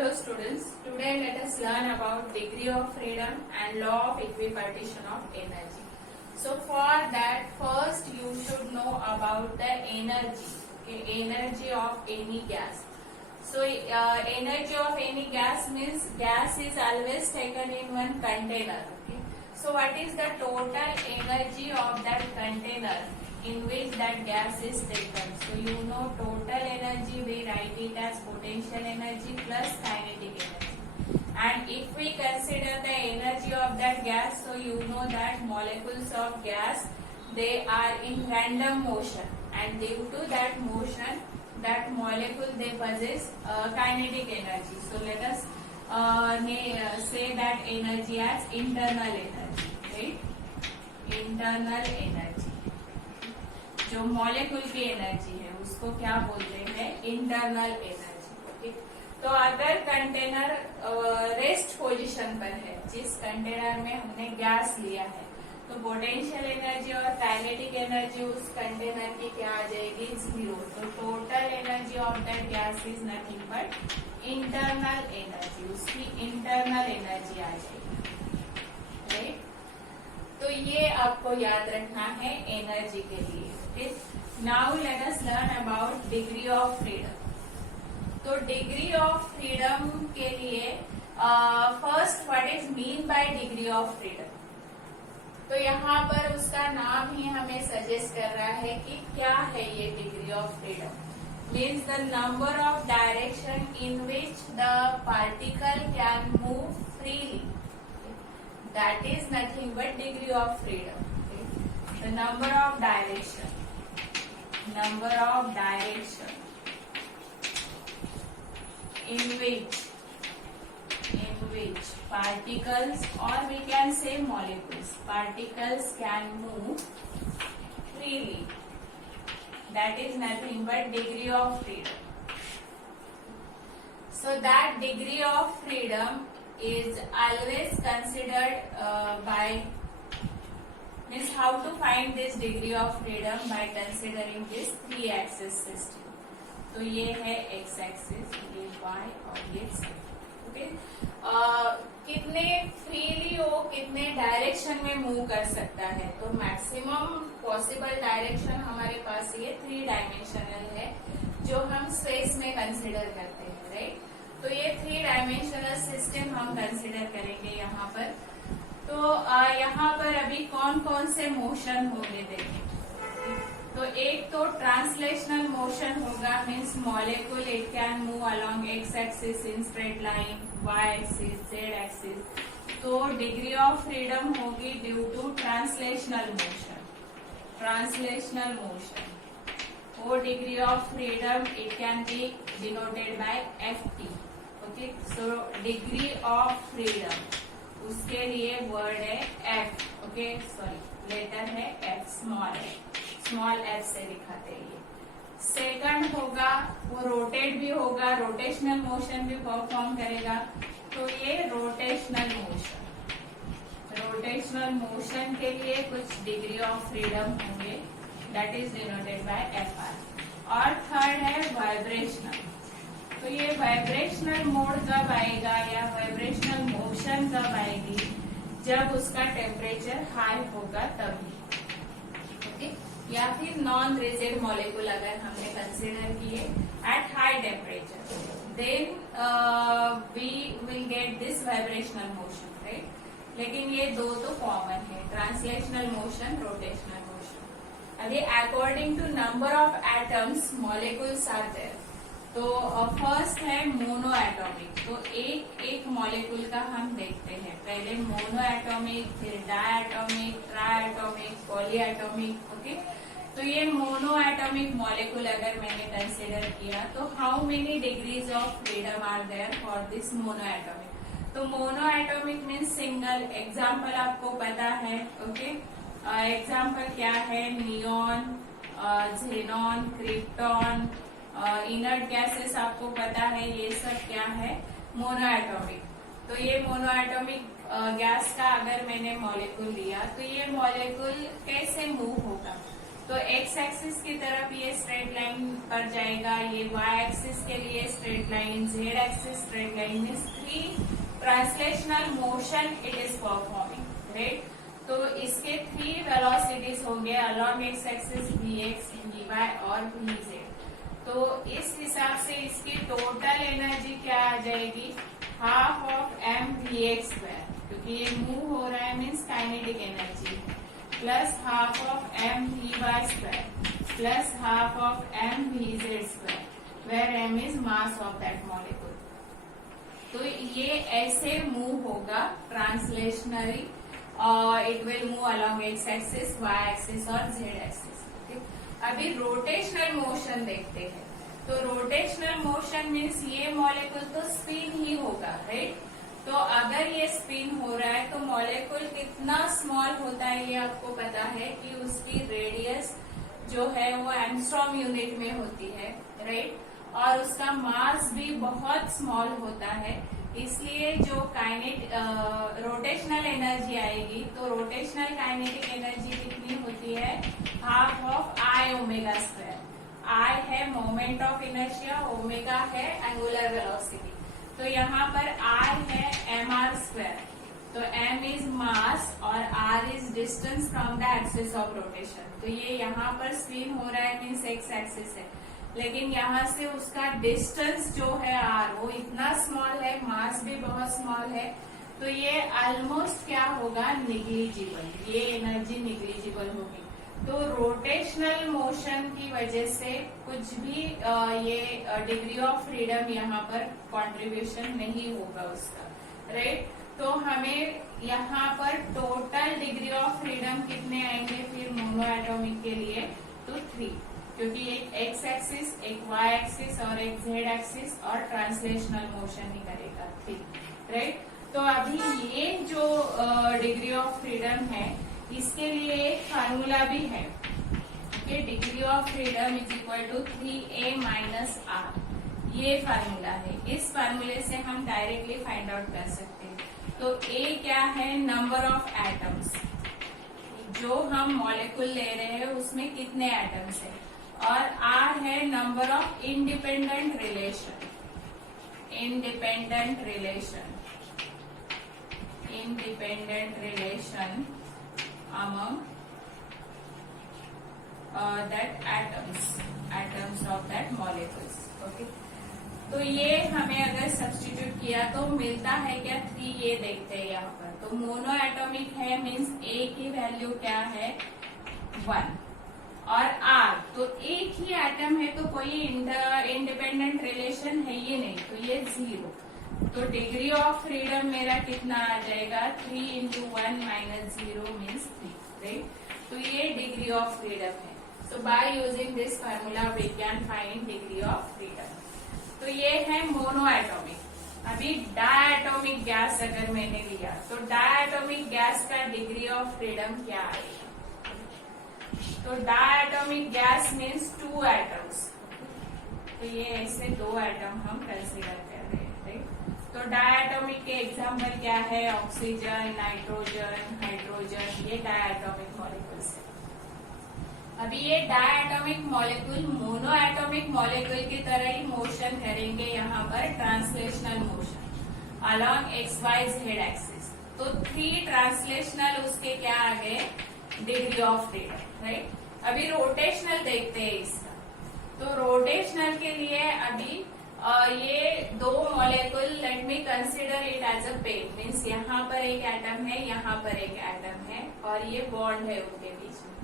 Hello students, today let us learn about degree of freedom and law of equipartition of energy. So for that first you should know about the energy, okay, energy of any gas. So energy of any gas means gas is always taken in one container. Okay. So what is the total energy of that container in which that gas is taken? So you know total energy, we write it as potential energy plus kinetic energy. And if we consider the energy of that gas, so you know that molecules of gas, they are in random motion, and due to that motion, that molecule they possess kinetic energy. So let us say that energy as internal energy, right? Internal energy. जो molecule की energy है उसको क्या बोलते हैं? Internal energy. Okay. तो अगर container rest position पर है, जिस कंटेनर में हमने गैस लिया है, तो पोटेंशियल एनर्जी और काइनेटिक एनर्जी उस कंटेनर की क्या आ जाएगी? 0. तो total energy of that gas is nothing but internal energy. उसकी इंटरनल एनर्जी आ जाएगी, राइट? तो ये आपको याद रखना है एनर्जी के लिए. Now let us learn about degree of freedom. तो डिग्री ऑफ फ्रीडम के लिए first what is mean by degree of freedom. तो यहाँ पर उसका नाम ही हमें सजेस्ट कर रहा है कि क्या है ये degree of freedom. Means the number of direction in which the particle can move freely. That is nothing but degree of freedom. The number of direction in which particles, or we can say molecules, particles can move freely. That is nothing but degree of freedom. So that degree of freedom is always considered by, means how to find this degree of freedom? By considering this 3-axis system. तो ये है x axis, ये y और ये z. Okay. कितने freely वो कितने direction में मूव कर सकता है? तो मैक्सिमम पॉसिबल डायरेक्शन हमारे पास ये 3 डायमेंशनल है जो हम स्पेस में कंसिडर करते हैं, राइट? तो ये 3 डायमेंशनल सिस्टम हम कंसिडर करेंगे यहाँ पर. तो यहाँ पर अभी कौन कौन से मोशन होंगे देखें. तो एक तो ट्रांसलेशनल मोशन होगा, means molecule it can move along x axis in straight line, y axis, z axis. तो डिग्री ऑफ फ्रीडम होगी due to translational motion. Translational motion, वो degree of freedom it can be denoted by FT. Okay. So degree of freedom, उसके लिए word है F. Okay, sorry, letter है F, small f से दिखाते हैं. Second होगा वो रोटेट भी होगा, रोटेशनल मोशन भी परफॉर्म करेगा. तो ये रोटेशनल मोशन. रोटेशनल मोशन के लिए कुछ डिग्री ऑफ फ्रीडम होंगे, that is denoted by FR. और थर्ड है वाइब्रेशनल. तो ये वाइब्रेशनल मोड कब आएगा या वाइब्रेशनल मोशन कब आएगी? जब उसका टेम्परेचर हाई होगा तभी. ओके. या फिर नॉन रिजिड मॉलिक्यूल अगर हमने कंसिडर किए at high temperature, then we will get this vibrational motion, right? लेकिन ये दो तो कॉमन है, ट्रांसलेशनल मोशन, रोटेशनल मोशन. अभी according to number of atoms molecules are there. तो फर्स्ट है मोनो एटॉमिक. तो एक मॉलिक्यूल का हम देखते हैं. पहले मोनो एटॉमिक, फिर डायटॉमिक, ट्राइएटॉमिक, पॉलीएटॉमिक. ओके. तो ये मोनो एटॉमिक मॉलिक्यूल अगर मैंने कंसिडर किया, तो how many degrees of freedom are there for this mono atomic? तो mono atomic means single. Example आपको पता है. ओके. एग्जाम्पल क्या है? Neon, xenon, krypton, inert gases आपको पता है. ये सब क्या है? Mono atomic. तो ये मोनो एटॉमिक गैस का अगर मैंने मॉलिक्यूल लिया, तो ये मॉलिक्यूल कैसे मूव होगा? तो एक्स एक्सिस की तरफ ये स्ट्रेट लाइन पर जाएगा, ये वाई एक्सिस के लिए straight line, Z axis straight line. Means 3 translational motion it is performing, right. तो इसके 3 वेलोसिटीज होंगे along x axis, V X, V Y और वी जेड। तो इस हिसाब से इसकी टोटल एनर्जी क्या आ जाएगी, half of M V X square, क्योंकि ये मूव हो रहा है means kinetic energy, plus half of M V Y square plus half of M V Z square, where M is mass of that molecule. तो ये ऐसे move होगा translationally, it will move along x axis, Y axis और z axis. अभी rotational motion देखते हैं। तो rotational motion means ये मॉलिक्यूल तो स्पिन ही होगा, राइट। तो अगर ये स्पिन हो रहा है तो मॉलिक्यूल कितना स्मॉल होता है ये आपको पता है कि उसकी रेडियस जो है वो एंगस्ट्रॉम यूनिट में होती है, राइट। और उसका मास भी बहुत स्मॉल होता है, इसलिए जो रोटेशनल एनर्जी आएगी तो रोटेशनल काइनेटिक एनर्जी कितनी होती है, half of I omega square. I है मोमेंट ऑफ इनर्शिया, ओमेगा है एंगुलर वेलोसिटी। तो यहाँ पर आई है एम आर स्क्वायर, तो एम इज मास और R is distance from the axis of rotation. तो ये यहाँ पर स्पिन हो रहा है मीन्स एक्स एक्सिस है, लेकिन यहाँ से उसका डिस्टेंस जो है आर वो इतना स्मॉल है, मास भी बहुत स्मॉल है, तो ये ऑलमोस्ट क्या होगा, निग्लिजिबल, ये एनर्जी निग्लिजिबल होगी। तो रोटेशनल मोशन की वजह से कुछ भी ये डिग्री ऑफ फ्रीडम यहाँ पर कंट्रीब्यूशन नहीं होगा उसका, राइट। तो हमें यहाँ पर टोटल डिग्री ऑफ फ्रीडम कितने आएंगे फिर मोनो एटॉमिक के लिए, तो 3, क्योंकि एक एक्स एक्सिस, एक वाई एक्सिस और एक जेड एक्सिस और ट्रांसलेशनल मोशन ही करेगा, 3, राइट। तो अभी ये जो डिग्री ऑफ फ्रीडम है इसके लिए एक फार्मूला भी है कि degree of freedom is equal to 3a minus R, ये फार्मूला है। इस फार्मूले से हम डायरेक्टली फाइंड आउट कर सकते हैं। तो a क्या है, नंबर ऑफ एटम्स, जो हम मॉलिक्यूल ले रहे हैं उसमें कितने एटम्स है, और R है number of independent relation, independent relation among that atoms of that molecules, okay। तो ये हमें अगर सब्स्टिट्यूट किया तो मिलता है क्या, 3, ये देखते हैं यहाँ पर। तो मोनो एटॉमिक है मीन्स A की वैल्यू क्या है, 1, और R तो एक ही एटम है तो कोई इंडिपेंडेंट रिलेशन है ये नहीं, तो ये 0। तो डिग्री ऑफ फ्रीडम मेरा कितना आ जाएगा, 3 into 1 minus 0 means 3, राइट। तो ये डिग्री ऑफ फ्रीडम है। So by using this formula we can find degree of freedom. तो ये है मोनो एटॉमिक। अभी डायटोमिक गैस अगर मैंने लिया तो डायटोमिक गैस का डिग्री ऑफ फ्रीडम क्या आएगा, तो डायटोमिक गैस मीन्स 2 एटम्स, तो ये ऐसे 2 एटम हम कंसीडर कर रहे हैं, राइट। तो डायटोमिक के एग्जाम्पल क्या है, ऑक्सीजन, नाइट्रोजन, हाइड्रोजन, ये डायटोमिक मॉलिक्यूल्स है। अभी ये diatomic molecule mono atomic molecule की तरह ही मोशन करेंगे यहाँ पर, translational motion along X Y Z axis. तो 3 ट्रांसलेशनल उसके क्या आ गए, डिग्री ऑफ फ्रीडम, राइट। अभी रोटेशनल देखते हैं इसका। तो रोटेशनल के लिए अभी ये 2 molecule, let me consider it as a pair, means यहाँ पर एक एटम है, यहाँ पर एक एटम है और ये बॉन्ड है उनके बीच में।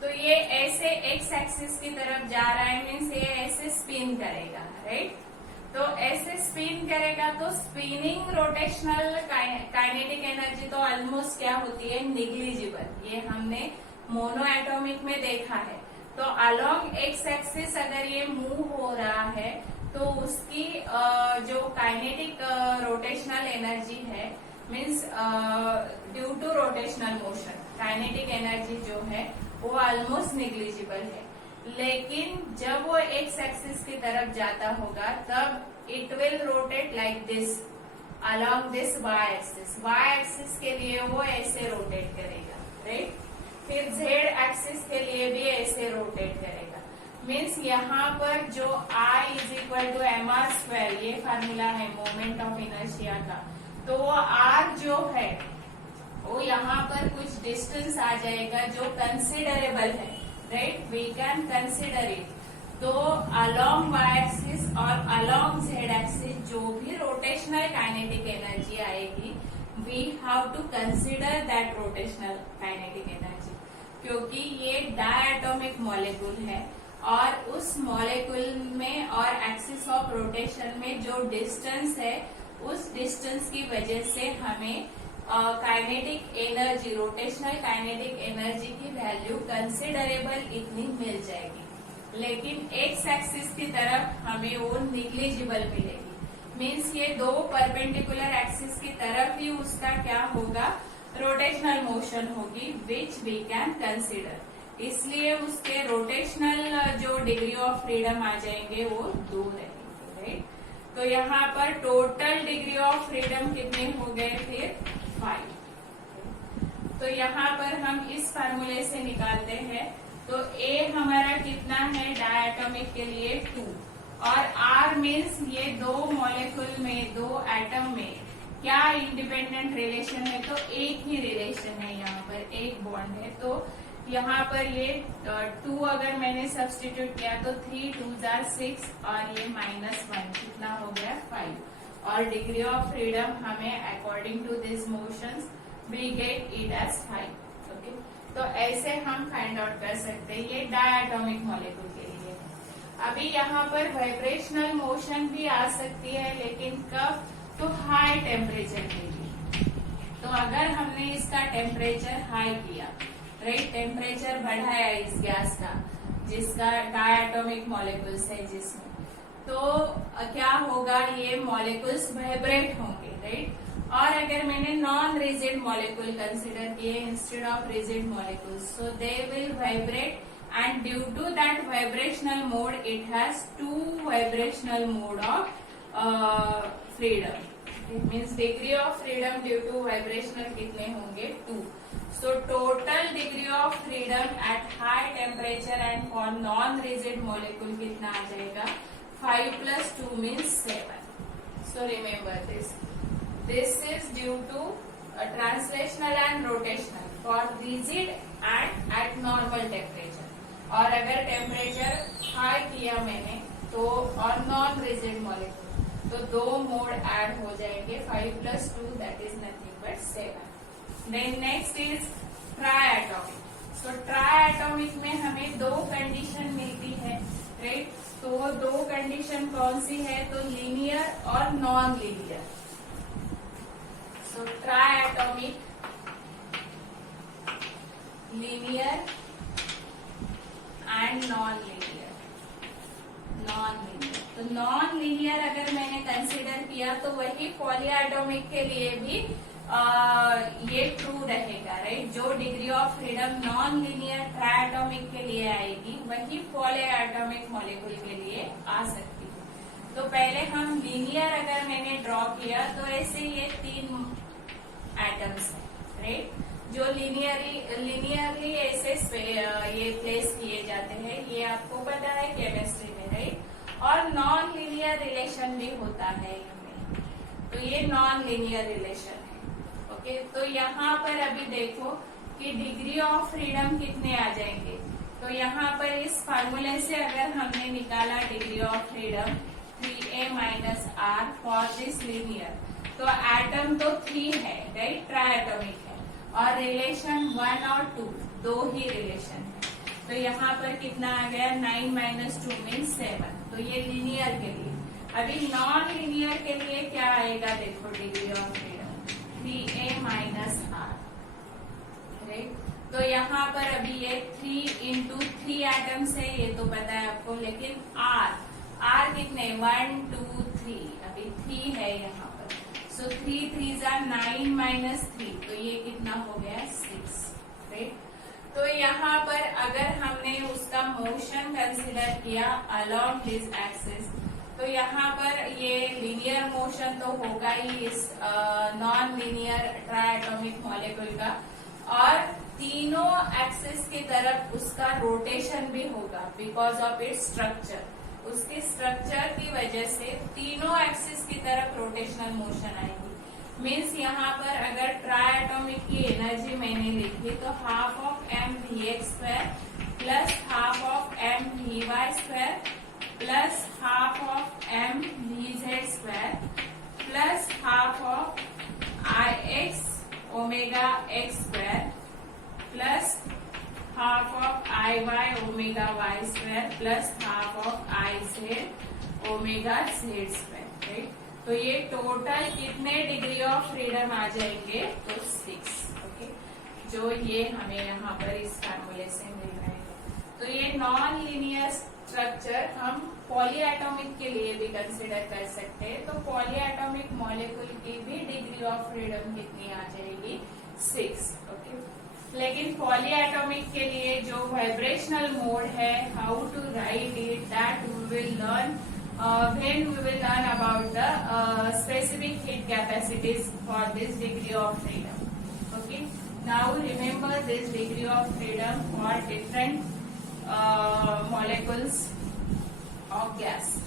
तो ये ऐसे एक्स एक्सिस की तरफ जा रहा है मीन्स ये ऐसे स्पिन करेगा, राइट। तो ऐसे स्पिन करेगा तो स्पिनिंग रोटेशनल काइनेटिक एनर्जी तो ऑलमोस्ट क्या होती है, निग्लिजिबल। ये हमने मोनो एटॉमिक में देखा है। तो अलोंग एक्स एक्सिस अगर ये मूव हो रहा है तो उसकी जो काइनेटिक रोटेशनल एनर्जी है means due to rotational motion kinetic energy जो है वो ऑलमोस्ट निग्लिजिबल है। लेकिन जब वो एक्स एक्सिस की तरफ जाता होगा तब it will rotate like this along this Y axis. Y axis के लिए वो ऐसे रोटेट करेगा, राइट। फिर जेड एक्सिस के लिए भी ऐसे रोटेट करेगा। मीन्स यहाँ पर जो I is equal to mr², ये फार्मूला है मोमेंट ऑफ इनर्शिया का, तो वो R जो है वो यहाँ पर कुछ डिस्टेंस आ जाएगा जो कंसिडरेबल है, right, we can consider it. तो अलोंग y एक्सिस और अलोंग z एक्सिस जो भी रोटेशनल काइनेटिक एनर्जी आएगी, we have to consider that rotational kinetic energy, क्योंकि ये डायटोमिक मॉलिक्यूल है और उस मॉलिक्यूल में और एक्सिस ऑफ रोटेशन में जो डिस्टेंस है, उस डिस्टेंस की वजह से हमें kinetic energy, rotational kinetic energy की वैल्यू कंसिडरेबल इतनी मिल जाएगी। लेकिन एक्स एक्सिस की तरफ हमें वो निग्लिजिबल मिलेगी। मीन्स ये दो परपेंडिकुलर एक्सिस की तरफ ही उसका क्या होगा, रोटेशनल मोशन होगी, विच वी कैन कंसिडर। इसलिए उसके रोटेशनल जो डिग्री ऑफ फ्रीडम आ जाएंगे वो 2 रहेंगे, राइट। तो यहाँ पर टोटल डिग्री ऑफ फ्रीडम कितने हो गए, फिर 5। तो यहाँ पर हम इस फार्मूले से निकालते हैं, तो A हमारा कितना है डायटोमिक के लिए 2, और R मीन्स ये दो मॉलिक्यूल में, दो एटम में क्या इंडिपेंडेंट रिलेशन है, तो एक ही रिलेशन है, यहाँ पर एक बॉन्ड है। तो यहाँ पर ये 2 अगर मैंने सब्स्टिट्यूट किया तो 3 2 जार 6 और ये -1 कितना हो गया 5, और डिग्री ऑफ फ्रीडम हमें according to this motions we get it as 5। Okay, तो ऐसे हम फाइंड आउट कर सकते हैं, ये डायटोमिक मॉलिक्यूल के लिए। अभी यहाँ पर वाइब्रेशनल मोशन भी आ सकती है, लेकिन कब, तो हाई टेम्परेचर के लिए। तो अगर हमने इसका टेम्परेचर हाई किया, राइट, टेम्परेचर बढ़ाया इस गैस का जिसका डायटोमिक मॉलिक्यूल्स है जिसमें, तो क्या होगा, ये मॉलिक्यूल्स वाइब्रेट होंगे, राइट। और अगर मैंने नॉन रिजिड मॉलिक्यूल कंसिडर किए instead of rigid molecules, so they will vibrate, and due to that vibrational mode it has 2 vibrational mode of freedom. It means degree of freedom due to vibrational कितने होंगे 2. So total degree of freedom at high temperature and for non rigid molecule कितना आ जाएगा 5 plus 2 means 7. So remember this. This is due to translational and rotational for rigid and at normal temperature. और अगर temperature high किया मैंने तो और non rigid molecule, तो 2 mode add हो जाएंगे, 5 plus 2 that is nothing but 7। Then next is triatomic. So triatomic में हमें 2 कंडीशन मिलती है, राइट। तो वो 2 कंडीशन कौन सी है, तो लीनियर और non linear. So triatomic, linear and non linear. तो नॉन लीनियर अगर मैंने कंसिडर किया तो वही पॉलीएटॉमिक के लिए भी ये ट्रू रहेगा, राइट। जो degree of freedom non linear triatomic के लिए आएगी वही पॉलीएटॉमिक मॉलिक्यूल के लिए आ सकती है। तो पहले हम लीनियर अगर मैंने ड्रॉ किया तो ऐसे ये 3 एटम्स है, राइट, जो लीनियरली ऐसे ये प्लेस किए जाते हैं, ये आपको पता है केमिस्ट्री में, राइट। और नॉन लीनियर रिलेशन भी होता है इनमें, तो ये नॉन लीनियर रिलेशन है। ओके, तो यहाँ पर अभी देखो कि डिग्री ऑफ फ्रीडम कितने आ जाएंगे, तो यहाँ पर इस फार्मूले से अगर हमने निकाला degree of freedom 3a minus r for this linear, तो एटम तो 3 है, राइट, ट्राइएटॉमिक है, और रिलेशन 1 और 2 दो ही रिलेशन है। तो यहाँ पर कितना आ गया 9 minus 2 means 7। तो ये लीनियर के लिए। अभी नॉन लीनियर के लिए क्या आएगा, देखो degree of freedom 3a minus r, right. तो यहाँ पर अभी ये 3 into 3 एटम्स है, ये तो पता है आपको, लेकिन r कितने 1 2 3, अभी 3 है यहाँ पर। सो 3 3 9 minus 3, तो ये कितना हो गया 6, राइट। तो यहाँ पर अगर हमने उसका मोशन कंसिडर किया अलोंग दिस एक्सिस, तो यहाँ पर ये लीनियर मोशन तो होगा ही इस नॉन लीनियर ट्राइएटॉमिक मॉलिक्यूल का, और तीनों एक्सिस की तरफ उसका रोटेशन भी होगा बिकॉज ऑफ इट्स स्ट्रक्चर। उसके स्ट्रक्चर की वजह से तीनों एक्सिस की तरफ रोटेशनल मोशन आएगी। मीन्स यहाँ पर अगर ट्राई एटॉमिक की एनर्जी मैंने लिखी तो half of M V X square plus half of M V Y square plus half of M V Z square plus half of I X omega X square plus half of I Y omega Y square plus half of I Z omega Z square. Right, तो ये total कितने degree of freedom आ जाएंगे? तो 6। Okay, जो ये हमें यहाँ पर इस फार्मूले से मिल रहा है। तो ये नॉन लीनियर स्ट्रक्चर हम पॉलीएटॉमिक के लिए भी कंसिडर कर सकते हैं। तो पॉलीएटॉमिक मॉलिक्यूल की भी डिग्री ऑफ फ्रीडम कितनी आ जाएगी? 6। ओके, लेकिन पॉलीएटॉमिक के लिए जो वाइब्रेशनल मोड है, how to write it, that we will learn when we will learn about the specific heat capacities for this degree of freedom. Okay, now remember this degree of freedom for different molecules of gas.